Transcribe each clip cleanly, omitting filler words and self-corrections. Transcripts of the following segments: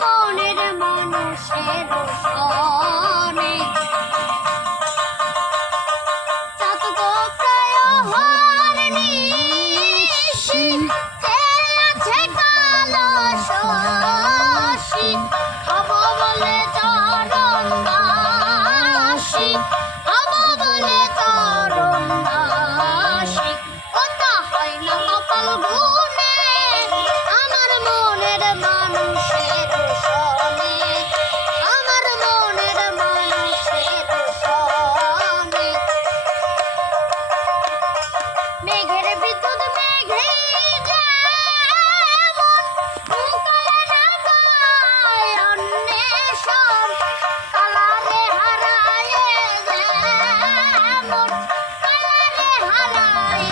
মনের মানুষের সনে চাঁদ গোপ্রায় হর নিশি আছে কালো শশী হব বলে চরণ দাসী হব বলে চরণ দাসী ওটা হয় না কপাল গুনে আমার মনের মানুষের সনে আমার মনের মানুষের সনে মেঘের বিদ্যুৎ মেঘে যেমন করে না পায় অন্বেষণ কালারে হারায় যেমন কালারে হারায়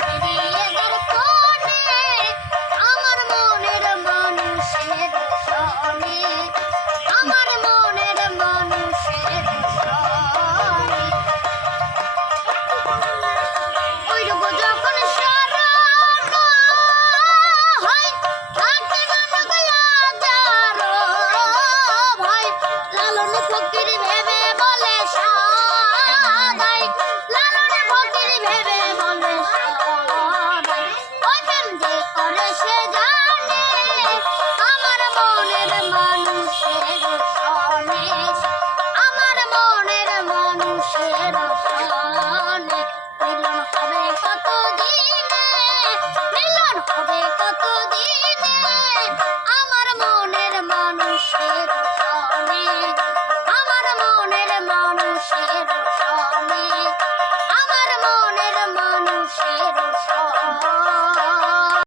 পেরিয়ে দর্পণে আমার মনের মানুষের সনে আমার মনের মানুষের সনে ওইরূপ যখন স্মরণ হয় থাকে নানক হাজারো ভয় লালন ফকির ভেবে বলে সদাই লালন ফকির ভেবে বলে সদাই ওই প্রেম যে করে সে